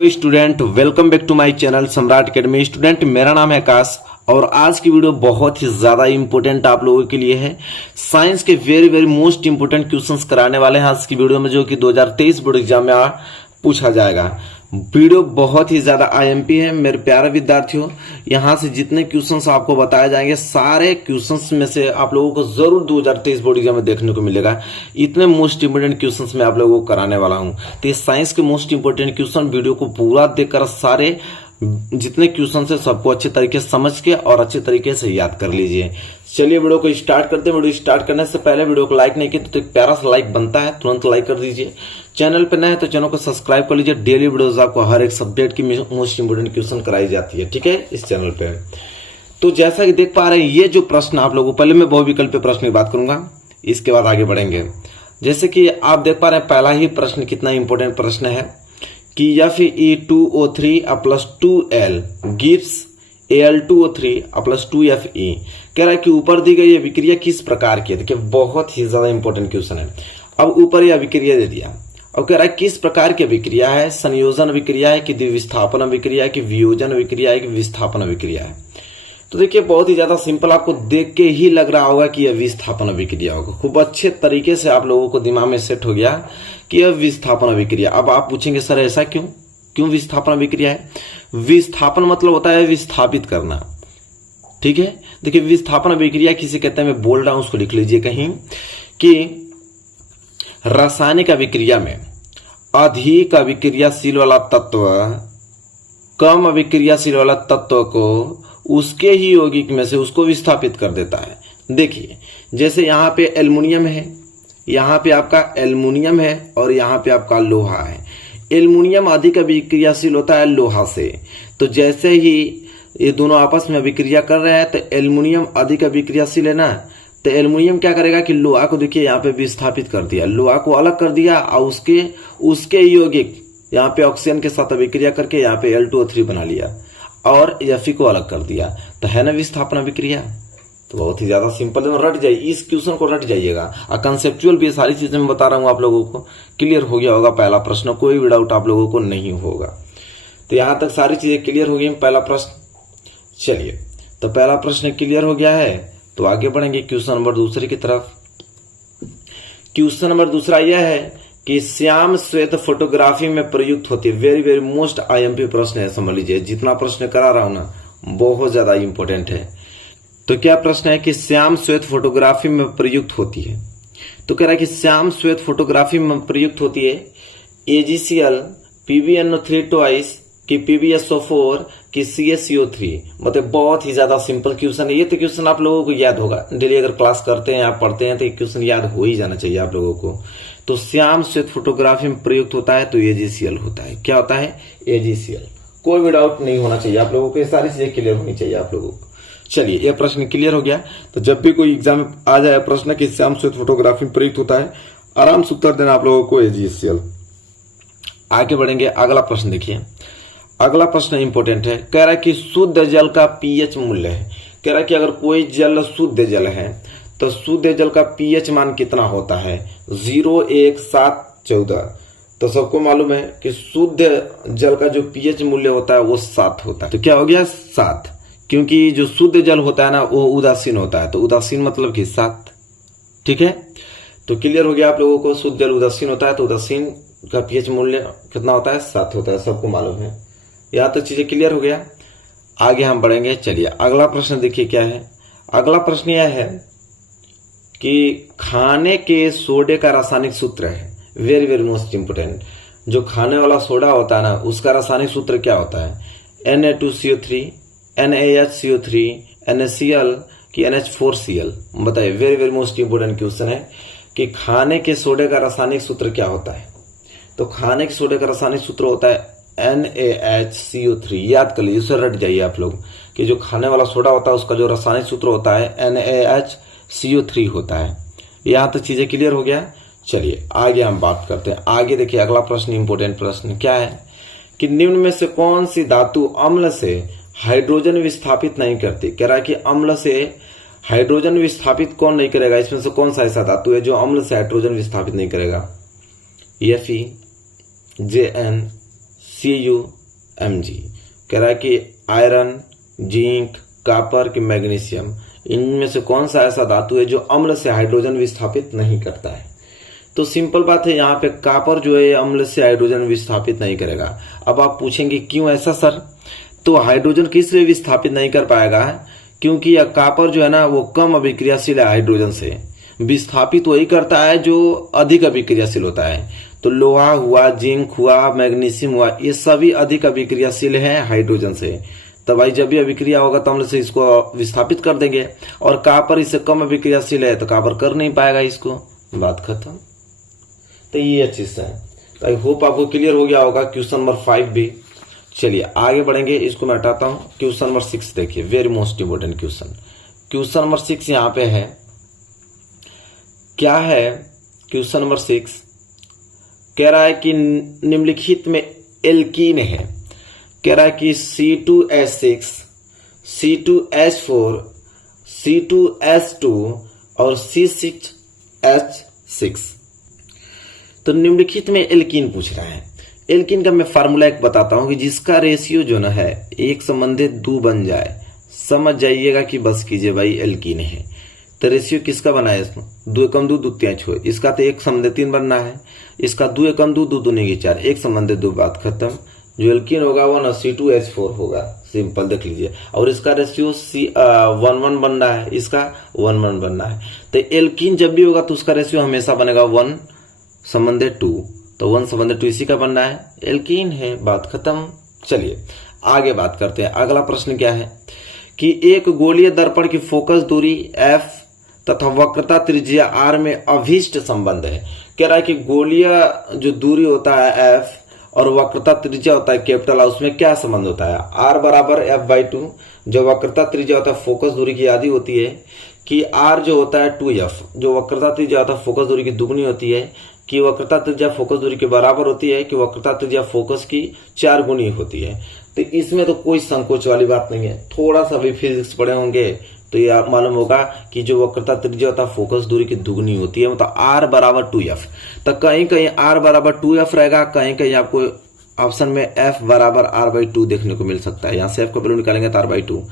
Student welcome back to my channel Samrat academy. Student मेरा नाम है आकाश और आज की वीडियो बहुत ही ज्यादा इंपॉर्टेंट आप लोगों के लिए है। साइंस के very very most important questions कराने वाले हैं आज की वीडियो में, जो कि 2023 बोर्ड एग्जाम में पूछा जाएगा। वीडियो बहुत ही ज्यादा आईएमपी है मेरे प्यारे विद्यार्थियों। यहां से जितने क्वेश्चंस आपको बताए जाएंगे सारे क्वेश्चंस में से आप लोगों को जरूर 2023 बोर्ड एग्जाम में देखने को मिलेगा। इतने मोस्ट इंपोर्टेंट क्वेश्चंस मैं आप लोगों को कराने वाला हूं। तो ये साइंस के मोस्ट इंपोर्टेंट क्वेश्चन वीडियो को पूरा देखकर सारे जितने क्वेश्चन है सबको अच्छे तरीके से समझ के और अच्छे तरीके से याद कर लीजिए। चलिए वीडियो को स्टार्ट करते हैं। वीडियो स्टार्ट करने से पहले वीडियो को लाइक नहीं किया तो एक प्यारा सा लाइक बनता है, तुरंत लाइक कर दीजिए। चैनल पे नए हैं तो चैनल को सब्सक्राइब कर लीजिए। डेली वीडियोस आपको हर एक सब्जेक्ट की मोस्ट इंपोर्टेंट क्वेश्चन कराई जाती है, ठीक है, इस चैनल पे। तो जैसा कि देख पा रहे हैं, ये जो प्रश्न आप लोगों को, पहले मैं बहुविकल्प प्रश्न की बात करूंगा, इसके बाद आगे बढ़ेंगे। जैसे कि आप देख पा रहे हैं, पहला ही प्रश्न कितना इंपॉर्टेंट प्रश्न है कि Fe2O3 plus 2L gives Al2O3 plus 2Fe। कह रहा है कि ऊपर दी गई अभिक्रिया किस प्रकार की है। देखिए बहुत ही ज्यादा इंपॉर्टेंट क्वेश्चन है। अब ऊपर यह अभिक्रिया दे दिया, अब कह रहा है किस प्रकार की अभिक्रिया है, संयोजन अभिक्रिया है कि द्विविस्थापन अभिक्रिया है कि वियोजन अभिक्रिया है कि विस्थापन अभिक्रिया है। तो देखिए बहुत ही ज्यादा सिंपल, आपको देख के ही लग रहा होगा कि यह विस्थापन अभिक्रिया होगा। खूब अच्छे तरीके से आप लोगों को दिमाग में सेट हो गया कि यह विस्थापन अभिक्रिया। अब आप पूछेंगे सर ऐसा क्यों विस्थापन अभिक्रिया है। विस्थापन मतलब होता है विस्थापित करना, ठीक है। देखिए विस्थापन अभिक्रिया किसे कहते हैं, मैं बोल रहा हूं उसको लिख लीजिए कहीं, कि रासायनिक अभिक्रिया में अधिक अभिक्रियाशील वाला तत्व कम अभिक्रियाशील वाला तत्व को उसके ही यौगिक में से उसको विस्थापित कर देता है। देखिए जैसे यहाँ पे एल्युमिनियम है, यहाँ पे आपका एल्युमिनियम है और यहाँ पे आपका लोहा है। एल्युमिनियम अधिक अभिक्रियाशील होता है लोहा से, तो जैसे ही ये दोनों आपस में अभिक्रिया कर रहे हैं तो एल्युमिनियम अधिक अभिक्रियाशील है ना, तो एल्युमिनियम क्या करेगा कि लोहा को, देखिए यहाँ पे विस्थापित कर दिया, लोहा को अलग कर दिया और उसके यौगिक यहाँ पे ऑक्सीजन के साथ अभिक्रिया करके यहाँ पे Al2O3 बना लिया और Fe को अलग कर दिया, तो है ना विस्थापन अभिक्रिया। तो बहुत ही ज्यादा सिंपल है, रट जाइए, इस क्वेश्चन को रट जाइएगा। और कंसेप्चुअल भी सारी चीजें मैं बता रहा हूं आप लोगों को, क्लियर हो गया होगा। पहला प्रश्न कोई भी डाउट आप लोगों को नहीं होगा। तो यहां तक सारी चीजें क्लियर हो गई। पहला प्रश्न, चलिए तो पहला प्रश्न क्लियर हो गया है, तो आगे बढ़ेंगे क्वेश्चन नंबर दूसरे की तरफ। क्वेश्चन नंबर दूसरा यह है कि श्याम श्वेत फोटोग्राफी में प्रयुक्त होती है। वेरी वेरी मोस्ट आईएमपी प्रश्न है, समझ लीजिए। जितना प्रश्न करा रहा हूं ना बहुत ज्यादा इंपॉर्टेंट है। तो क्या प्रश्न है कि श्याम श्वेत फोटोग्राफी में प्रयुक्त होती है। तो कह रहा है कि श्याम श्वेत फोटोग्राफी में प्रयुक्त होती है AgCl, PbNO3 ट्वाइस कि PbSO4 कि CaCO3। मतलब बहुत ही ज्यादा सिंपल क्वेश्चन है ये। तो क्वेश्चन आप लोगों को याद होगा, डेली अगर क्लास करते हैं आप पढ़ते हैं तो क्वेश्चन याद हो ही जाना चाहिए आप लोगों को। तो श्याम श्वेत फोटोग्राफी में प्रयुक्त होता है तो AgCl होता है। क्या होता है, AgCl। कोई भी डाउट नहीं होना चाहिए आप लोगों को, ये सारी चीजें क्लियर होनी चाहिए आप लोगों को। चलिए यह प्रश्न क्लियर हो गया। तो जब भी कोई एग्जाम में आ जाए प्रश्न कि श्याम श्वेत फोटोग्राफी में प्रयुक्त होता है, आराम से उत्तर देना आप लोगों को AgCl। आगे बढ़ेंगे, अगला प्रश्न देखिए। अगला प्रश्न इंपॉर्टेंट है। कह रहा है कि शुद्ध जल का pH मूल्य है। कह रहा है कि अगर कोई जल शुद्ध जल है तो शुद्ध जल का pH मान कितना होता है, 0, 1, 7, 14। तो सबको मालूम है कि शुद्ध जल का जो pH मूल्य होता है वो 7 होता है। तो क्या हो गया 7, क्योंकि जो शुद्ध जल होता है ना वो उदासीन होता है, तो उदासीन मतलब कि 7, ठीक है। तो क्लियर हो गया आप लोगों को, शुद्ध जल उदासीन होता है तो उदासीन का pH मूल्य कितना होता है, 7 होता है, सबको मालूम है। यहां तक चीजें क्लियर हो गया। आगे हम बढ़ेंगे। चलिए अगला प्रश्न देखिए क्या है। अगला प्रश्न यह है कि खाने के सोडे का रासायनिक सूत्र है। Very very most important. जो खाने वाला सोडा होता है ना उसका रासायनिक सूत्र क्या होता है, Na2CO3, NaHCO3, NaCl कि NH4Cl। बताइए, very very most important question है कि खाने के सोडे का रासायनिक सूत्र क्या होता है। तो खाने के सोडे का रासायनिक सूत्र होता है NaHCO3। याद कर लीजिए, उसे रट जाइए आप लोग कि जो खाने वाला सोडा होता है उसका जो रासायनिक सूत्र होता है NaHCO3 होता है। यहां तक चीजें क्लियर हो गया। चलिए आगे हम बात करते हैं। आगे देखिए अगला प्रश्न इंपोर्टेंट प्रश्न क्या है कि निम्न में से कौन सी धातु अम्ल से हाइड्रोजन विस्थापित नहीं करती। कह रहा है कि अम्ल से हाइड्रोजन विस्थापित कौन नहीं करेगा, इसमें से कौन सा ऐसा धातु है जो अम्ल से हाइड्रोजन विस्थापित नहीं करेगा। Fe, Jn, CuMg। कह रहा है कि आयरन, जिंक, कॉपर कि मैग्नीशियम, इनमें से कौन सा ऐसा धातु है जो अम्ल से हाइड्रोजन विस्थापित नहीं करता है। तो सिंपल बात है, यहाँ पे कॉपर जो है अम्ल से हाइड्रोजन विस्थापित नहीं करेगा। अब आप पूछेंगे क्यों ऐसा सर? तो हाइड्रोजन किस लिए विस्थापित नहीं कर पाएगा? क्योंकि यह कॉपर जो है ना वो कम अभिक्रियाशील है हाइड्रोजन से, विस्थापित वही करता है जो अधिक अभिक्रियाशील होता है। तो लोहा हुआ, जिंक हुआ, मैग्नीशियम हुआ, ये सभी अधिक अभिक्रियाशील है हाइड्रोजन से। तो भाई जब भी अभिक्रिया होगा तो अम्ल से इसको विस्थापित कर देंगे, और कॉपर इससे कम अभिक्रियाशील है तो कॉपर कर नहीं पाएगा इसको। बात खत्म। तो ये चीज है। तो आई होप आपको क्लियर हो गया होगा क्वेश्चन नंबर 5 भी। चलिए आगे बढ़ेंगे, इसको मैं हटाता हूं। क्वेश्चन नंबर 6 देखिए, very most important question. Question number 6 यहां पे है, क्या है क्वेश्चन नंबर 6? कह रहा है कि निम्नलिखित में एल्कीन है। कह रहा है कि C2H6, C2H4, C2H2 और C6H6। तो निम्नलिखित में एल्कीन पूछ रहा है। एल्कीन का मैं फार्मूला एक बताता हूं कि जिसका रेशियो जो ना है एक संबंधित 2 बन जाए, समझ जाइएगा कि बस कीजिए भाई एल्कीन है। तो रेशियो किसका बना है इसमें? 2 एकम 2, 2 तिहाई 6। इसका तो 1 संबंधित 3 बनना है। इसका 2 एकम 2, 2 दूनी 4, 1 संबंधित 2। बात खत्म। जो एल्कीन होगा वो ना C2H4 होगा, सिंपल देख लीजिए। और इसका रेशियो 1:1 बनना है, इसका 1:1 बनना है। तो एल्कीन जब भी होगा तो उसका रेशियो हमेशा बनेगा 1 संबंधित 2। तो 1 संबंधित 2 इसी का बनना है, एल्कीन है। बात खत्म। चलिए आगे बात करते हैं। अगला प्रश्न क्या है कि एक गोलीय दर्पण की फोकस दूरी f तथा वक्रता त्रिज्या r में अभीष्ट संबंध है। कह रहा है कि गोलीय जो दूरी होता है f और वक्रता त्रिज्या होता है कैपिटल, उसमें क्या संबंध होता है? r बराबर f/2। जो वक्रता त्रिज्या होता है फोकस दूरी की आधी होती है कि r जो होता है 2f, जो वक्रता त्रिज्या होता है फोकस दूरी की दुगनी होती है, कि वक्रता त्रिज्या फोकस दूरी के बराबर होती है, कि वक्रता त्रिज्या फोकस की 4 गुनी होती है। तो इसमें तो कोई संकोच वाली बात नहीं है। थोड़ा सा भी फिजिक्स पढ़े होंगे तो ये मालूम होगा कि जो वक्रता त्रिज्या होता है फोकस दूरी की दुगनी होती है, मतलब r बराबर 2f। तो कहीं कहीं r बराबर 2f रहेगा, कहीं कहीं आपको ऑप्शन में f बराबर r/2 देखने को मिल सकता है। यहाँ से f का वैल्यू निकालेंगे तो r/2।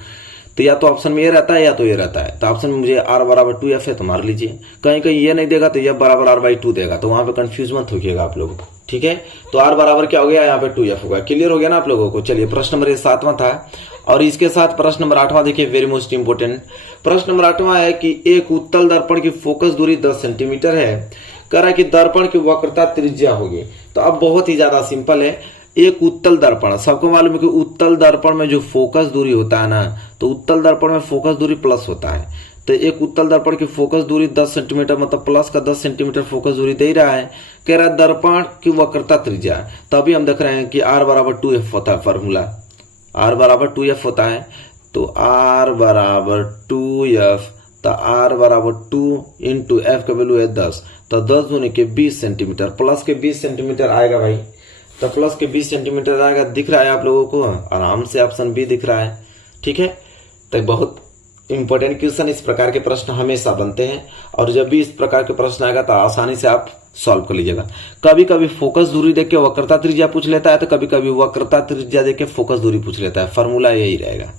तो या तो ऑप्शन में ये रहता है या तो ये रहता है। तो ऑप्शन में मुझे r बराबर 2f है तो मार लीजिए। कहीं कहीं ये नहीं देगा तो f बराबर r/2 देगा, तो वहां पे कंफ्यूज मत होइएगा आप लोग। ठीक है, तो r बराबर क्या हो गया? यहाँ पे 2f होगा। क्लियर हो गया ना आप लोगों को? चलिए प्रश्न नंबर 7वां था, और इसके साथ प्रश्न नंबर 8वां देखिए, वेरी मोस्ट इंपोर्टेंट। प्रश्न नंबर 8वां है कि एक उत्तल दर्पण की फोकस दूरी 10 सेंटीमीटर है। कह रहा है कि दर्पण की वक्रता त्रिज्या होगी। तो अब बहुत ही ज्यादा सिंपल है। एक उत्तल दर्पण, सबको मालूम है कि उत्तल दर्पण में जो फोकस दूरी होता है ना, तो उत्तल दर्पण में फोकस दूरी प्लस होता है। तो एक उत्तल दर्पण की फोकस दूरी 10 सेंटीमीटर, मतलब प्लस का 10 सेंटीमीटर फोकस दूरी दे रहा है। कह रहा है दर्पण की वक्रता त्रिज्या, तभी हम देख रहे हैं कि r बराबर 2f होता है। फॉर्मूला r बराबर 2f होता है। तो r बराबर 2f, तो r बराबर 2 इंटू f का वैल्यू है 10, तो 10 होने के 20 सेंटीमीटर, प्लस के 20 सेंटीमीटर आएगा भाई। तो प्लस के 20 सेंटीमीटर आएगा। दिख रहा है आप लोगों को? आराम से ऑप्शन बी दिख रहा है। ठीक है, तो बहुत इंपॉर्टेंट क्वेश्चन, इस प्रकार के प्रश्न हमेशा बनते हैं, और जब भी इस प्रकार के प्रश्न आएगा तो आसानी से आप सॉल्व कर लीजिएगा। कभी कभी फोकस दूरी देख के वक्रता त्रिज्या पूछ लेता है, तो कभी कभी वक्रता त्रिज्या देख के फोकस दूरी पूछ लेता है। फॉर्मूला यही रहेगा।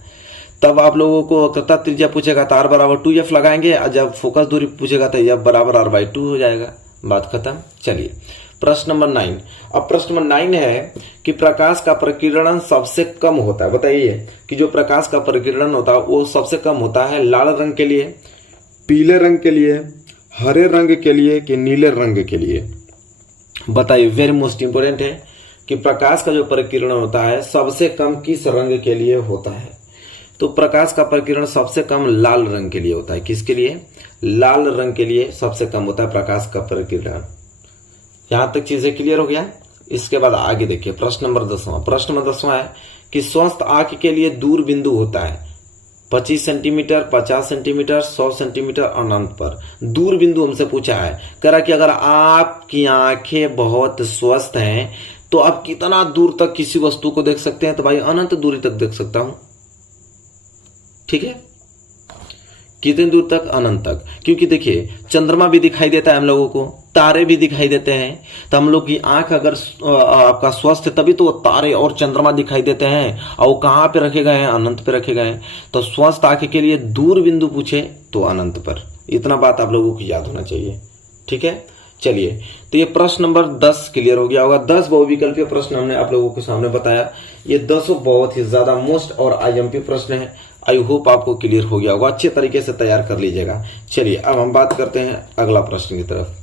तब आप लोगों को वक्रता त्रिज्या पूछेगा तो r बराबर 2f लगाएंगे, और जब फोकस दूरी पूछेगा तो f बराबर r/2 हो जाएगा। बात खत्म। चलिए प्रश्न नंबर 9। अब प्रश्न नंबर 9 है कि प्रकाश का प्रकीर्णन सबसे कम होता है। बताइए कि जो प्रकाश का प्रकीर्णन होता है वो सबसे कम होता है लाल रंग के लिए, पीले रंग के लिए, हरे रंग के लिए कि नीले रंग के लिए? बताइए, वेरी मोस्ट इंपोर्टेंट है कि प्रकाश का जो प्रकीर्णन होता है सबसे कम किस रंग के लिए होता है? तो प्रकाश का प्रकीर्णन सबसे कम लाल रंग के लिए होता है। किसके लिए? लाल रंग के लिए सबसे कम होता है प्रकाश का प्रकीर्णन। यहां तक चीजें क्लियर हो गया। इसके बाद आगे देखिए प्रश्न नंबर 10वां। प्रश्न नंबर 10वां है कि स्वस्थ आंख के लिए दूर बिंदु होता है 25 सेंटीमीटर, 50 सेंटीमीटर, 100 सेंटीमीटर अनंत पर। दूर बिंदु हमसे पूछा है। कह रहा कि अगर आपकी आंखें बहुत स्वस्थ हैं तो आप कितना दूर तक किसी वस्तु को देख सकते हैं? तो भाई अनंत दूरी तक देख सकता हूं। ठीक है, कितने दूर तक? अनंत तक। क्योंकि देखिए चंद्रमा भी दिखाई देता है हम लोगों को, तारे भी दिखाई देते हैं, तो हम लोग की आंख अगर आपका स्वस्थ है तभी तो तारे और चंद्रमा दिखाई देते हैं। और वो कहाँ पे रखे गए हैं? अनंत पे रखे गए हैं। तो स्वस्थ आंख के लिए दूर बिंदु पूछे तो अनंत पर। इतना बात आप लोगों को याद होना चाहिए। ठीक है, चलिए, तो ये प्रश्न नंबर 10 क्लियर हो गया होगा। 10 बहुविकल्पीय प्रश्न हमने आप लोगों के सामने बताया। ये 10 बहुत ही ज्यादा मोस्ट और आईएमपी प्रश्न है। आई होप आपको क्लियर हो गया होगा, अच्छे तरीके से तैयार कर लीजिएगा। चलिए अब हम बात करते हैं अगला प्रश्न की तरफ।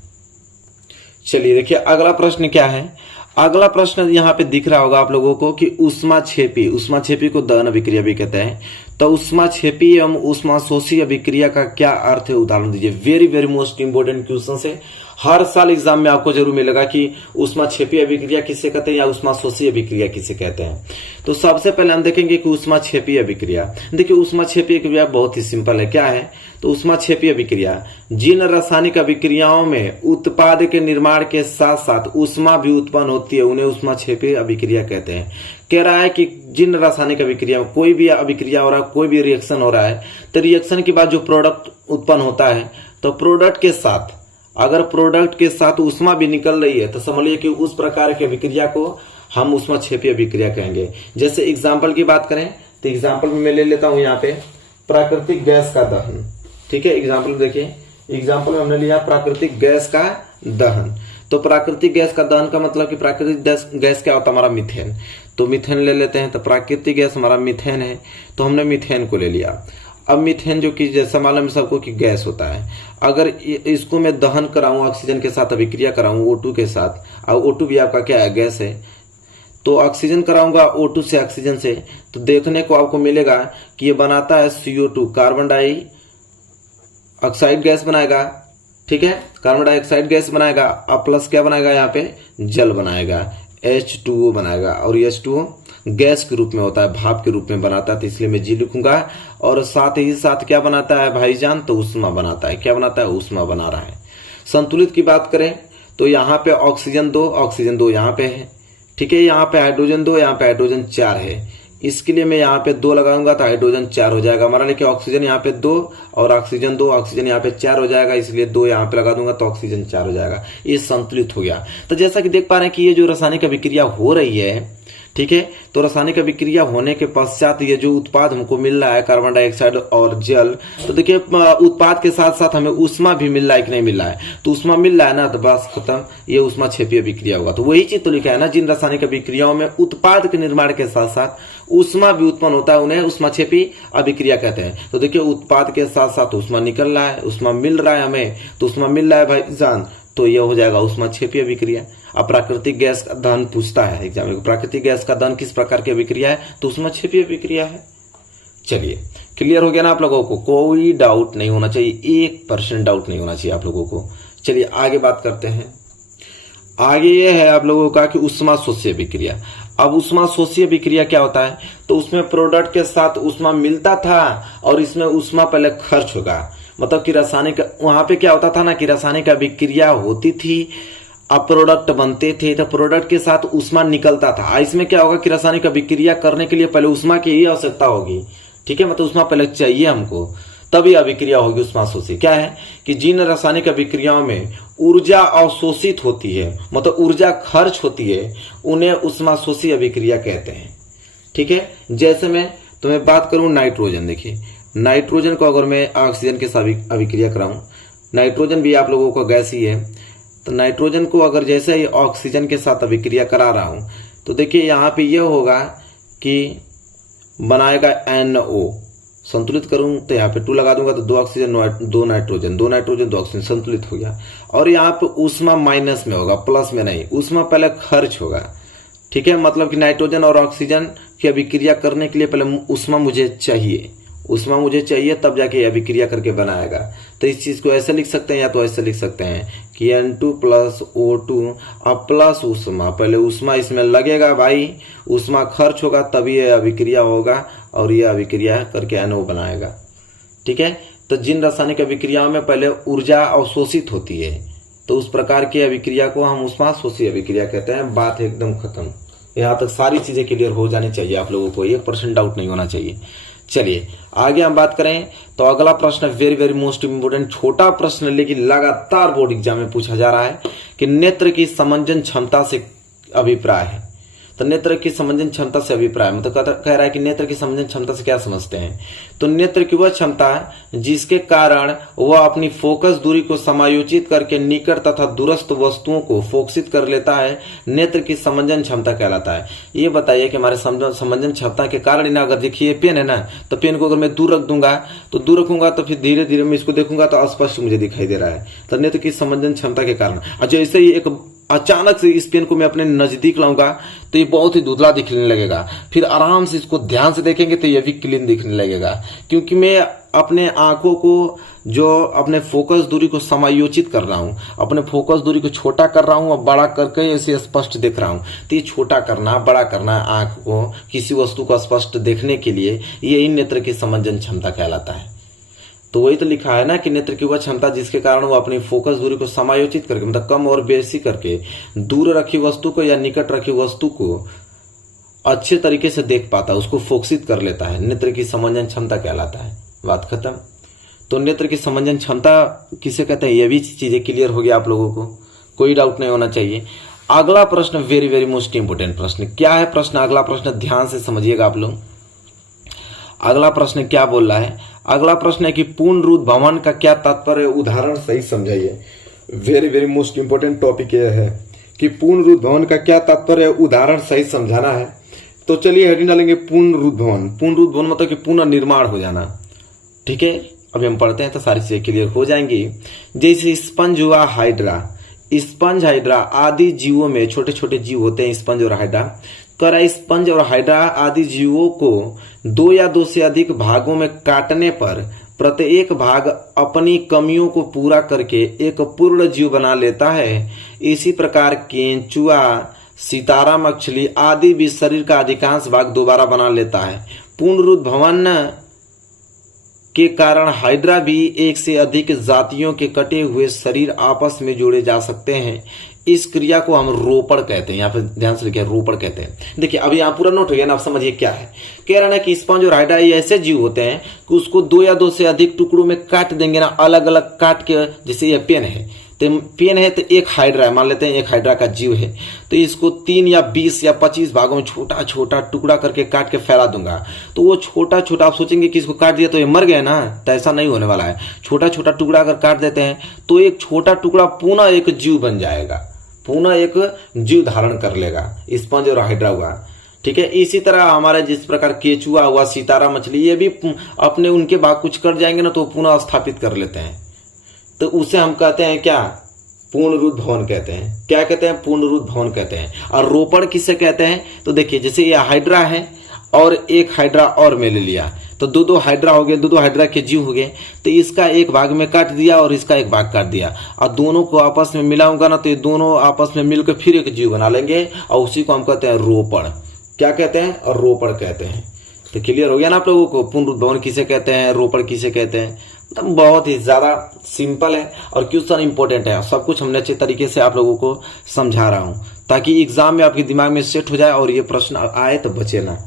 चलिए देखिए अगला प्रश्न क्या है। अगला प्रश्न यहाँ पे दिख रहा होगा आप लोगों को कि ऊष्माक्षेपी को दहन अभिक्रिया भी कहते हैं। तो ऊष्माक्षेपी एवं ऊष्माशोषी अभिक्रिया का क्या अर्थ है, उदाहरण दीजिए। Very very most important question है। हर साल एग्जाम में आपको जरूर मिलेगा कि ऊष्माक्षेपी अभिक्रिया किसे कहते हैं या ऊष्माशोषी अभिक्रिया किसे कहते हैं। तो सबसे पहले हम देखेंगे कि ऊष्माक्षेपी अभिक्रिया। देखिए ऊष्माक्षेपी अभिक्रिया बहुत ही सिंपल है। क्या है? तो ऊष्माक्षेपी अभिक्रिया जिन रासायनिक अभिक्रियाओं में उत्पाद के निर्माण के साथ साथ ऊष्मा भी उत्पन्न होती है उन्हें ऊष्माक्षेपी अभिक्रिया कहते हैं। कह रहा है कि जिन रासायनिक अभिक्रिया में कोई भी अभिक्रिया हो रहा है, कोई भी रिएक्शन हो रहा है, तो रिएक्शन के बाद जो प्रोडक्ट उत्पन्न होता है, तो प्रोडक्ट के साथ अगर प्रोडक्ट के साथ ऊष्मा भी निकल रही है तो समझिए कि उस प्रकार की अभिक्रिया को हम ऊष्माक्षेपी अभिक्रिया कहेंगे। जैसे एग्जाम्पल की बात करें तो एग्जाम्पल में मैं ले लेता हूं यहाँ पे प्राकृतिक गैस का दहन। ठीक है, एग्जाम्पल देखिए, एग्जाम्पल में हमने लिया प्राकृतिक गैस का दहन। तो प्राकृतिक गैस का दहन का मतलब कि प्राकृतिक गैस क्या होता है? हमारा मीथेन। तो मीथेन ले लेते हैं। तो प्राकृतिक गैस हमारा मीथेन है, तो हमने मीथेन को ले लिया। अब मीथेन जो कि जैसा मालूम है सबको कि गैस होता है, अगर इसको मैं दहन कराऊं ऑक्सीजन के साथ अभिक्रिया कराऊं O2 के साथ, और O2 भी आपका क्या है? गैस है। तो ऑक्सीजन कराऊंगा O2 से ऑक्सीजन से, तो देखने को आपको मिलेगा कि ये बनाता है CO2 कार्बन डाइऑक्साइड गैस बनाएगा। ठीक है, कार्बन डाइऑक्साइड गैस बनाएगा। अब प्लस क्या बनाएगा? यहाँ पे जल बनाएगा, H2O बनाएगा। और H2O गैस के रूप में होता है, भाप के रूप में बनाता है, तो इसलिए मैं जी लिखूंगा। और साथ ही साथ क्या बनाता है भाईजान? तो ऊष्मा बनाता है। क्या बनाता है? ऊष्मा बना रहा है। संतुलित की बात करें तो यहाँ पे ऑक्सीजन 2 यहाँ पे है। ठीक है, यहाँ पे हाइड्रोजन 2, यहाँ पे हाइड्रोजन 4 है। इसके लिए मैं यहाँ पे 2 लगाऊंगा तो हाइड्रोजन 4 हो जाएगा हमारा। लेकिन ऑक्सीजन यहाँ पे 2 और ऑक्सीजन 2, ऑक्सीजन यहाँ पे 4 हो जाएगा, इसलिए 2 यहाँ पे लगा दूंगा तो ऑक्सीजन 4 हो जाएगा। ये संतुलित हो गया। तो जैसा कि देख पा रहे हैं कि ये जो रासायनिक अभिक्रिया हो रही है, ठीक है, तो रासायनिक अभिक्रिया होने के पश्चात ये जो उत्पाद हमको मिल रहा है कार्बन डाइऑक्साइड और जल, तो देखिए उत्पाद के साथ साथ हमें ऊष्मा भी मिल रहा है कि नहीं मिल रहा है? तो ऊष्मा मिल रहा है ना, तो बस खत्म, ये ऊष्माक्षेपी अभिक्रिया होगा। तो वही चीज तो लिखा है ना, जिन रासायनिक अभिक्रियाओं में उत्पाद के निर्माण के साथ साथ ऊष्मा भी उत्पन्न होता है उन्हें ऊष्माक्षेपी अभिक्रिया कहते हैं। तो देखिए उत्पाद के साथ साथ ऊष्मा निकल रहा है, ऊष्मा मिल रहा है हमें, तो ऊष्मा मिल रहा है भाईजान, तो यह हो जाएगा ऊष्माक्षेपी अभिक्रिया। अब प्राकृतिक गैस का दहन पूछता है एग्जाम में, प्राकृतिक गैस का दहन किस प्रकार की अभिक्रिया है? तो ऊष्माक्षेपी अभिक्रिया है। चलिए क्लियर हो गया ना आप लोगों को? कोई डाउट नहीं होना चाहिए, 1% डाउट नहीं होना चाहिए आप लोगों को। चलिए आगे बात करते हैं। आगे ये है आप लोगों का कि ऊष्माशोषी अभिक्रिया। अब ऊष्माशोषी अभिक्रिया क्या होता है? तो उसमें प्रोडक्ट के साथ ऊष्मा मिलता था और इसमें ऊष्मा पहले खर्च होगा। मतलब कि रासायनिक वहां पे क्या होता था ना कि रासायनिक अभिक्रिया होती थी, अब प्रोडक्ट बनते थे, तो प्रोडक्ट के साथ ऊष्मा निकलता था। इसमें क्या होगा कि रासायनिक अभिक्रिया करने के लिए पहले ऊष्मा की ही आवश्यकता होगी। ठीक है, मतलब ऊष्मा पहले चाहिए हमको, तभी अभिक्रिया होगी ऊष्माशोषी। क्या है कि जिन रासायनिक अभिक्रियाओं में ऊर्जा अवशोषित होती है, मतलब ऊर्जा खर्च होती है, उन्हें ऊष्माशोषी अभिक्रिया कहते हैं। ठीक है, जैसे मैं तुम्हें बात करूं नाइट्रोजन। देखिए नाइट्रोजन को अगर मैं ऑक्सीजन के साथ अभिक्रिया कराऊं, नाइट्रोजन भी आप लोगों का गैस ही है, तो नाइट्रोजन को अगर जैसे ही ऑक्सीजन के साथ अभिक्रिया करा रहा हूं, तो देखिए यहाँ पे यह होगा कि बनाएगा NO। संतुलित करूं तो यहाँ पे 2 लगा दूंगा तो 2 ऑक्सीजन 2 नाइट्रोजन 2 ऑक्सीजन, संतुलित हो गया। और यहाँ पे ऊष्मा माइनस में होगा, प्लस में नहीं, ऊष्मा पहले खर्च होगा। ठीक है, मतलब कि नाइट्रोजन और ऑक्सीजन की अभिक्रिया करने के लिए पहले ऊष्मा मुझे चाहिए, तब जाके अभिक्रिया करके बनाएगा। तो इस चीज को ऐसे लिख सकते हैं या तो ऐसे लिख सकते हैं कि N2 + O2 अब प्लस ऊष्मा, पहले ऊष्मा इसमें लगेगा भाई, ऊष्मा खर्च होगा तभी यह अभिक्रिया होगा और यह अभिक्रिया करके NO बनाएगा। ठीक है, तो जिन रासायनिक अभिक्रियाओं में पहले ऊर्जा अवशोषित होती है, तो उस प्रकार की अभिक्रिया को हम ऊष्माशोषी अभिक्रिया कहते हैं। बात एकदम खत्म। यहाँ तक सारी चीजें क्लियर हो जानी चाहिए आप लोगों को, 1% डाउट नहीं होना चाहिए। चलिए आगे हम बात करें तो अगला प्रश्न वेरी वेरी मोस्ट इंपोर्टेंट, छोटा प्रश्न लेकिन लगातार बोर्ड एग्जाम में पूछा जा रहा है कि नेत्र की समंजन क्षमता से अभिप्राय है। तो नेत्र की समंजन क्षमता से अभिप्राय मतलब कह रहा है कि नेत्र की समंजन क्षमता से क्या समझते हैं। तो नेत्र की वह क्षमता है जिसके कारण वह अपनी फोकस दूरी को समायोजित करके निकट तथा दूरस्थ वस्तुओं को फोकसित कर लेता है, नेत्र की समंजन क्षमता कहलाता है। ये बताइए कि हमारे समंजन क्षमता के कारण ना, अगर देखिए पेन है ना, तो पेन को अगर मैं दूर रख दूंगा तो दूर रखूंगा तो फिर धीरे धीरे मैं इसको देखूंगा तो अस्पष्ट मुझे दिखाई दे रहा है। तो नेत्र की समंजन क्षमता के कारण, और जैसे ही एक अचानक से इस पेन को मैं अपने नजदीक लाऊंगा तो ये बहुत ही धुंधला दिखने लगेगा, फिर आराम से इसको ध्यान से देखेंगे तो ये भी क्लीन दिखने लगेगा, क्योंकि मैं अपने आंखों को जो अपने फोकस दूरी को समायोजित कर रहा हूं, अपने फोकस दूरी को छोटा कर रहा हूं और बड़ा करके इसे स्पष्ट देख रहा हूं। तो ये छोटा करना, बड़ा करना आंख को किसी वस्तु को स्पष्ट देखने के लिए, ये नेत्र की समंजन क्षमता कहलाता है। तो वही तो लिखा है ना कि नेत्र की वह क्षमता जिसके कारण वो अपनी फोकस दूरी को समायोजित करके मतलब कम और बेसी करके दूर रखी वस्तु को या निकट रखी वस्तु को अच्छे तरीके से देख पाता है, उसको फोकसित कर लेता है, नेत्र की समंजन क्षमता कहलाता है। बात खत्म। तो नेत्र की समंजन क्षमता किसे कहते हैं, ये भी चीजें क्लियर हो गया आप लोगों को, कोई डाउट नहीं होना चाहिए। अगला प्रश्न वेरी वेरी मोस्ट इंपोर्टेंट प्रश्न क्या है। प्रश्न अगला प्रश्न ध्यान से समझिएगा आप लोग। अगला प्रश्न क्या बोल रहा है, अगला प्रश्न है कि पूर्ण रुद्ध भवन का क्या तात्पर्य, उदाहरण सही समझाइए। Very very most important topic यह है कि पूर्ण रुद्ध भवन का क्या तात्पर्य, उदाहरण सही समझाना है। तो चलिए हेडिंग डालेंगे पूर्ण रुद्ध भवन। पूर्ण रुद्ध भवन मतलब कि पुनः निर्माण हो जाना। ठीक है, अभी हम पढ़ते हैं तो सारी चीजें क्लियर हो जाएंगी। जैसे स्पंज हुआ, हाइड्रा, स्पंज हाइड्रा आदि जीवों में, छोटे छोटे जीव होते हैं स्पंज और हाइड्रा, कर स्पंज और हाइड्रा आदि जीवों को 2 या 2 से अधिक भागों में काटने पर प्रत्येक भाग अपनी कमियों को पूरा करके एक पूर्ण जीव बना लेता है। इसी प्रकार केंचुआ, सितारा मछली आदि भी शरीर का अधिकांश भाग दोबारा बना लेता है। पूर्ण रुद्ध भवन के कारण हाइड्रा भी 1 से अधिक जातियों के कटे हुए शरीर आपस में जोड़े जा सकते हैं। इस क्रिया को हम रोपण कहते हैं। यहाँ पे ध्यान से लिखिए, रोपण कहते हैं। देखिए अभी यहाँ पूरा नोट हो गया ना, आप समझिए क्या है। कह रहा है कि स्पंज और हाइड्रा ये ऐसे जीव होते हैं कि उसको 2 या 2 से अधिक टुकड़ों में काट देंगे ना, अलग अलग काट के। जैसे ये पेन है तो पेन है तो एक हाइड्रा है, मान लेते हैं एक हाइड्रा का जीव है, तो इसको 3 या 20 या 25 भागों में छोटा छोटा टुकड़ा करके काट के फैला दूंगा। तो वो छोटा छोटा, आप सोचेंगे कि इसको काट दिया तो ये मर गया ना, तो ऐसा नहीं होने वाला है। छोटा छोटा टुकड़ा अगर काट देते हैं तो एक छोटा टुकड़ा पुनः एक जीव बन जाएगा, पुनः एक जीव धारण कर लेगा, स्पंज और हाइड्रा हुआ। ठीक है, इसी तरह हमारे जिस प्रकार केचुआ हुआ, सितारा मछली, ये भी अपने उनके भाग कुछ कर जाएंगे ना तो पुनः स्थापित कर लेते हैं। तो उसे हम कहते हैं क्या, पूर्ण रुद्ध भवन कहते हैं। क्या कहते हैं, पूर्ण रुद्ध भवन कहते हैं। और रोपण किसे कहते हैं, तो देखिए जैसे ये हाइड्रा है और एक हाइड्रा और में ले लिया तो 2-2 हाइड्रा हो गए, 2-2 हाइड्रा के जीव हो गए। तो इसका एक भाग में काट दिया और इसका एक भाग काट दिया और दोनों को आपस में मिलाऊंगा ना तो ये दोनों आपस में मिलकर फिर एक जीव बना लेंगे और उसी को हम कहते हैं रोपण। क्या कहते हैं, और रोपण कहते हैं। तो क्लियर हो गया ना आप लोगों को, पूर्ण रुद्ध भवन किसे कहते हैं, रोपण किसे कहते हैं। मतलब बहुत ही ज्यादा सिंपल है और क्वेश्चन इंपॉर्टेंट है। सब कुछ हमने अच्छे तरीके से आप लोगों को समझा रहा हूं ताकि एग्जाम में आपके दिमाग में सेट हो जाए और ये प्रश्न आए तो बचे ना।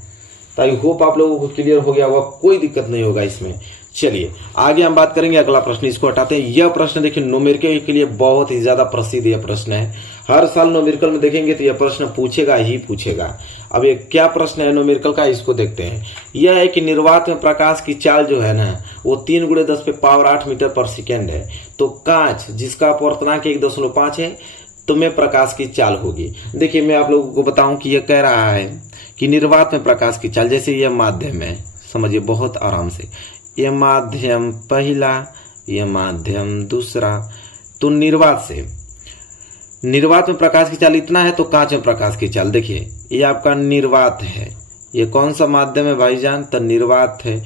तो आई होप आप लोगों को क्लियर हो गया होगा, कोई दिक्कत नहीं होगा इसमें। चलिए आगे हम बात करेंगे अगला प्रश्न, इसको हटाते हैं। यह प्रश्न देखिए न्यूमेरिकल के लिए बहुत ही ज्यादा प्रसिद्ध यह प्रश्न है। हर साल न्यूमेरिकल में देखेंगे तो यह प्रश्न पूछेगा ही पूछेगा। अब ये क्या प्रश्न है न्यूमेरिकल का, इसको देखते हैं। यह है कि निर्वात में प्रकाश की चाल जो है ना वो 3 × 10⁸ मीटर पर सेकेंड है। तो कांच जिसका अपवर्तनांक 1.5 है तो में प्रकाश की चाल होगी। देखिए मैं आप लोगों को बताऊं कि यह कह रहा है कि निर्वात में प्रकाश की चाल, जैसे यह माध्यम है, समझिए बहुत आराम से, यह माध्यम पहला, यह माध्यम दूसरा। तो निर्वात में प्रकाश की चाल इतना है तो कांच में प्रकाश की चाल, देखिए ये आपका निर्वात है। ये कौन सा माध्यम है भाईजान, तो निर्वात है।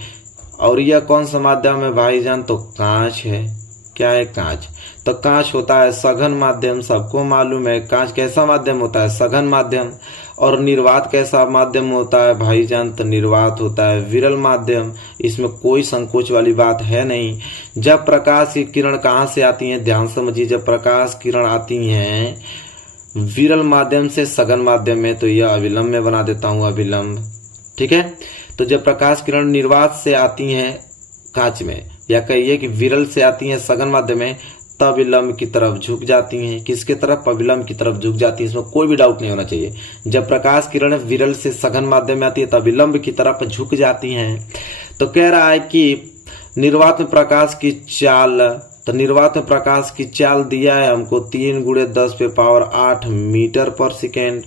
और यह कौन सा माध्यम है भाईजान, तो कांच है। क्या है, कांच। तो कांच होता है सघन माध्यम, सबको मालूम है कांच कैसा माध्यम होता है, सघन माध्यम। और निर्वात कैसा माध्यम होता है भाईजान, तो निर्वात होता है विरल माध्यम। इसमें कोई संकोच वाली बात है नहीं। जब प्रकाश की किरण कहाँ से आती है, ध्यान समझिए, जब प्रकाश किरण आती हैं विरल माध्यम से सघन माध्यम में तो यह अविलंब में बना देता हूं, अविलंब। ठीक है। तो जब प्रकाश किरण निर्वात से आती हैं कांच में, या कहिए कि विरल से आती हैं सघन माध्यम में, तब विलंब की तरफ झुक जाती हैं। किसके तरफ? अविलंब की तरफ झुक जाती है। इसमें कोई भी डाउट नहीं होना चाहिए। जब प्रकाश किरण विरल से सघन माध्यम में आती है तब विलंब की तरफ झुक जाती हैं। तो कह रहा है कि निर्वात में प्रकाश की चाल, तो निर्वात में प्रकाश की चाल दिया है हमको 3 × 10⁸ मीटर पर सेकेंड,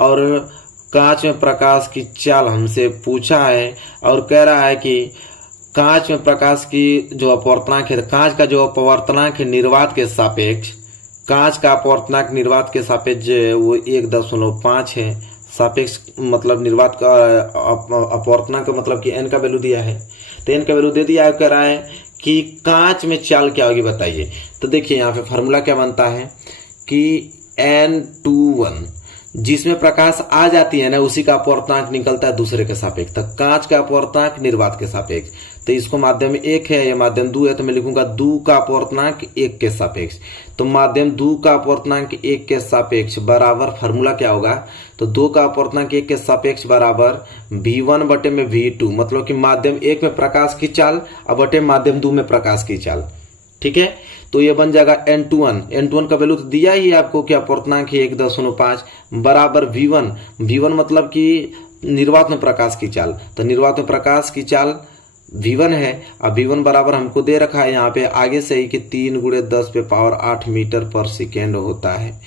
और कांच में प्रकाश की चाल हमसे पूछा है, और कह रहा है कि कांच में प्रकाश की जो अपवर्तनांक है, कांच का जो अपवर्तनांक है निर्वात के सापेक्ष, कांच का अपवर्तनांक निर्वात के सापेक्ष वो 1.5 है। सापेक्ष मतलब निर्वात का अपवर्तनांक मतलब कि n का वैल्यू दिया है, तो n का वैल्यू दे दिया है। कह रहा है कि कांच में चाल क्या होगी बताइए। तो देखिए यहाँ पे फॉर्मूला क्या बनता है कि N21, जिसमें प्रकाश आ जाती है ना उसी का अपवर्तनांक निकलता है दूसरे के सापेक्ष। तो कांच का अपवर्तनांक निर्वात के सापेक्ष, तो इसको माध्यम 1 है, ये माध्यम 2 है, तो मैं लिखूंगा 2 का अपवर्तनांक 1 के सापेक्ष। तो माध्यम 2 का अपवर्तनांक 1 के सापेक्ष बराबर फॉर्मूला क्या होगा, तो 2 का अपवर्तनांक 1 के सापेक्ष बराबर V1/V2, मतलब कि माध्यम 1 में प्रकाश की चाल और बटे माध्यम 2 में प्रकाश की चाल। ठीक है, तो ये बन जाएगा N21 का वैल्यू तो दिया ही आपको कि अपवर्तनांक है 1.5 बराबर V1 मतलब कि निर्वात में प्रकाश की चाल, तो निर्वात में प्रकाश की चाल V1 है। अब V1 बराबर हमको दे रखा है यहाँ पे आगे से ही कि 3 × 10⁸ मीटर पर सेकेंड होता है,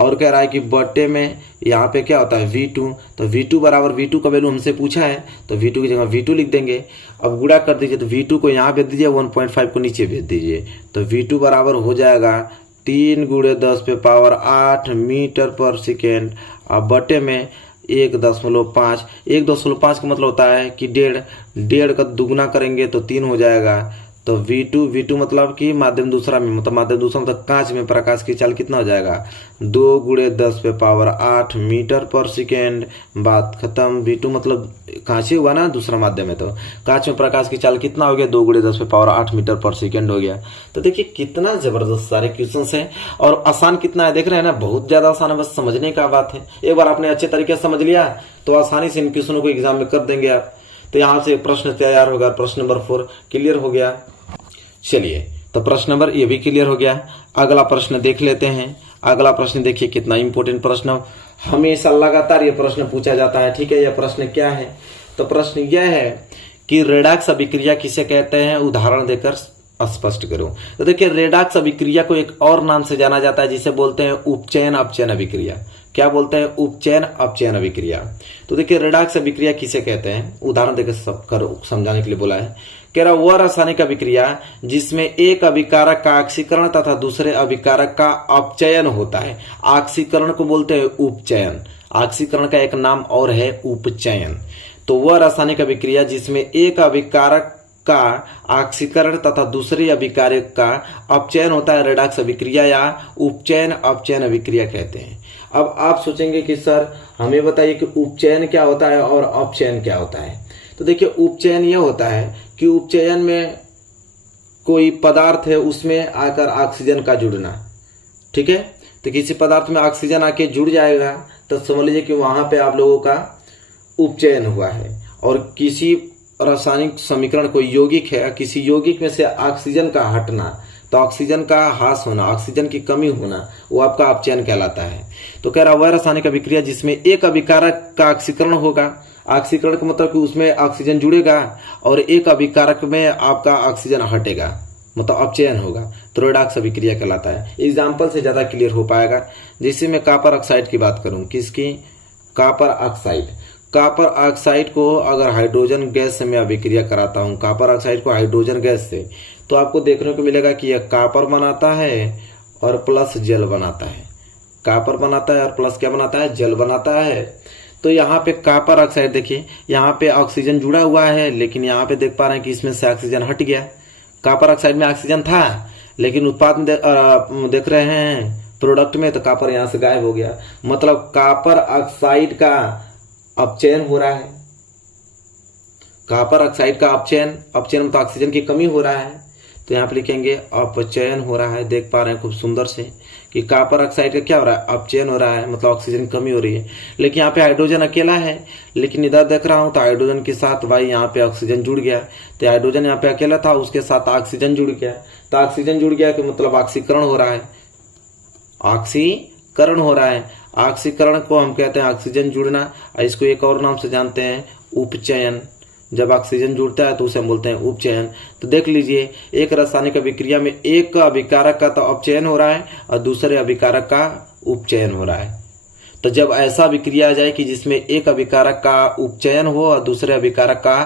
और कह रहा है कि बटे में यहाँ पे क्या होता है V2, तो V2 बराबर V2 का वैल्यू हमसे पूछा है, तो V2 की जगह V2 लिख देंगे। अब गुणा कर दीजिए, तो V2 को यहाँ भेज दीजिए, 1.5 को नीचे भेज दीजिए, तो V2 बराबर हो जाएगा 3 × 10⁸ मीटर पर सेकेंड, अब बटे में 1.5 का मतलब होता है कि 1.5 का दुगुना करेंगे तो 3 हो जाएगा। तो V2 मतलब कि माध्यम दूसरा में, मतलब माध्यम दूसरा मतलब कांच में प्रकाश की चाल कितना हो जाएगा 2 × 10⁸ मीटर पर सेकेंड। बात खत्म। V2 मतलब कांच ही हुआ ना, दूसरा माध्यम है, तो कांच में प्रकाश की चाल कितना हो गया 2 × 10⁸ मीटर पर सेकेंड हो गया। तो देखिए कितना जबरदस्त सारे क्वेश्चंस हैं, और आसान कितना है देख रहे हैं ना, बहुत ज्यादा आसान है, बस समझने का बात है। एक बार आपने अच्छे तरीके से समझ लिया तो आसानी से इन क्वेश्चनों को एग्जाम में कर देंगे आप। तो यहाँ से प्रश्न तैयार होगा, प्रश्न नंबर 4 क्लियर हो गया। चलिए, तो प्रश्न नंबर ये भी क्लियर हो गया। अगला प्रश्न देख लेते हैं। अगला प्रश्न देखिए कितना इंपॉर्टेंट प्रश्न, हमेशा लगातार ये प्रश्न पूछा जाता है। ठीक है, यह प्रश्न क्या है, तो प्रश्न यह है कि रेडॉक्स अभिक्रिया किसे कहते हैं, उदाहरण देकर स्पष्ट करो। तो देखिए रेडॉक्स अभिक्रिया को एक और नाम से जाना जाता है जिसे बोलते हैं उपचयन अपचयन अभिक्रिया। क्या बोलते हैं? उपचयन अपचयन अभिक्रिया। तो देखिए रेडॉक्स अभिक्रिया किसे कहते हैं, उदाहरण देकर समझाने के लिए बोला है। कह रहा वह रासायनिक अभिक्रिया जिसमें एक अभिकारक का ऑक्सीकरण तथा दूसरे अभिकारक का अपचयन होता है। ऑक्सीकरण को बोलते हैं उपचयन, ऑक्सीकरण का एक नाम और है उपचयन। तो वह रासायनिक अभिक्रिया जिसमें एक अभिकारक का ऑक्सीकरण तथा दूसरे अभिकारक का अपचयन होता है रेडॉक्स अभिक्रिया या उपचयन अपचयन अभिक्रिया कहते हैं। अब आप सोचेंगे कि सर हमें बताइए कि उपचयन क्या होता है और अपचयन क्या होता है। तो देखिए उपचयन यह होता है कि उपचयन में कोई पदार्थ है उसमें आकर ऑक्सीजन का जुड़ना। ठीक है, तो किसी पदार्थ में ऑक्सीजन आके जुड़ जाएगा तो समझ लीजिए कि वहां पे आप लोगों का उपचयन हुआ है। और किसी रासायनिक समीकरण कोई यौगिक है, किसी यौगिक में से ऑक्सीजन का हटना, तो ऑक्सीजन का ह्रास होना, ऑक्सीजन की कमी होना, वो आपका अपचयन कहलाता है। तो कह रहा वह रासायनिक अभिक्रिया जिसमें एक अभिकारक का ऑक्सीकरण होगा, ऑक्सीकरण का मतलब कि उसमें ऑक्सीजन जुड़ेगा और एक अभिकारक में आपका ऑक्सीजन हटेगा, मतलब अपचयन होगा, तो रेडॉक्स अभिक्रिया कहलाता है। एग्जाम्पल से ज्यादा क्लियर हो पाएगा। जैसे मैं कॉपर ऑक्साइड की बात करूं, किसकी? Copper oxide. कॉपर ऑक्साइड को अगर हाइड्रोजन गैस से मैं अभिक्रिया कराता हूं, कॉपर ऑक्साइड को हाइड्रोजन गैस से, तो आपको देखने को मिलेगा कि यह कॉपर बनाता है और प्लस जल बनाता है। कॉपर बनाता है और प्लस क्या बनाता है? जल बनाता है। तो यहाँ पे कॉपर ऑक्साइड देखिए, यहाँ पे ऑक्सीजन जुड़ा हुआ है, लेकिन यहाँ पे देख पा रहे हैं कि इसमें से ऑक्सीजन हट गया। कॉपर ऑक्साइड में ऑक्सीजन था, लेकिन उत्पाद में देख रहे हैं प्रोडक्ट में, तो कॉपर यहाँ से गायब हो गया। मतलब कॉपर ऑक्साइड का अपचयन हो रहा है। कॉपर ऑक्साइड का अपचयन मतलब ऑक्सीजन की कमी हो रहा है, तो यहाँ पे लिखेंगे अपचयन हो रहा है। देख पा रहे हैं खूब सुंदर से कि कॉपर ऑक्साइड का क्या हो रहा है, अपचयन हो रहा है, मतलब ऑक्सीजन कमी हो रही है। लेकिन यहाँ पे हाइड्रोजन अकेला है, लेकिन इधर देख रहा हूं तो हाइड्रोजन के साथ भाई यहाँ पे ऑक्सीजन जुड़ गया। तो हाइड्रोजन यहाँ पे अकेला था, उसके साथ ऑक्सीजन जुड़ गया। तो ऑक्सीजन जुड़ गया कि मतलब ऑक्सीकरण हो रहा है, ऑक्सीकरण हो रहा है। ऑक्सीकरण को हम कहते हैं ऑक्सीजन जुड़ना, इसको एक और नाम से जानते हैं उपचयन। जब ऑक्सीजन जुड़ता है तो उसे हम बोलते हैं उपचयन। तो देख लीजिए, एक रासायनिक अभिक्रिया में एक अभिकारक का तो अपचयन हो रहा है और दूसरे अभिकारक का उपचयन हो रहा है। तो जब ऐसा अभिक्रिया आ जाए कि जिसमें एक अभिकारक का उपचयन हो और दूसरे अभिकारक का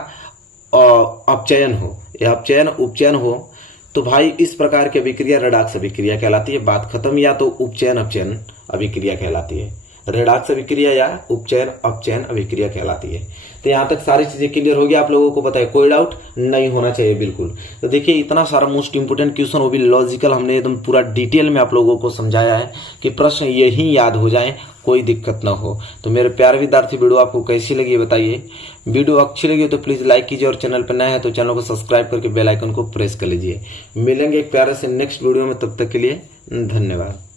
अपचयन हो, या अपचयन उपचयन हो, तो भाई इस प्रकार की अभिक्रिया रेडॉक्स अभिक्रिया कहलाती है। बात खत्म। या तो उपचयन अपचयन अभिक्रिया कहलाती है, रेडॉक्स अभिक्रिया या उपचयन अपचयन अभिक्रिया कहलाती है। तो यहाँ तक सारी चीजें क्लियर हो गई, आप लोगों को पता है, कोई डाउट नहीं होना चाहिए बिल्कुल। तो देखिए इतना सारा मोस्ट इंपोर्टेंट क्वेश्चन, वो भी लॉजिकल, हमने एकदम पूरा डिटेल में आप लोगों को समझाया है कि प्रश्न यही याद हो जाए, कोई दिक्कत ना हो। तो मेरे प्यारे विद्यार्थी, वीडियो आपको कैसी लगी बताइए। वीडियो अच्छी लगी तो प्लीज लाइक कीजिए और चैनल पर नए हैं तो चैनल को सब्सक्राइब करके बेल आइकन को प्रेस कर लीजिए। मिलेंगे एक प्यारे से नेक्स्ट वीडियो में, तब तक के लिए धन्यवाद।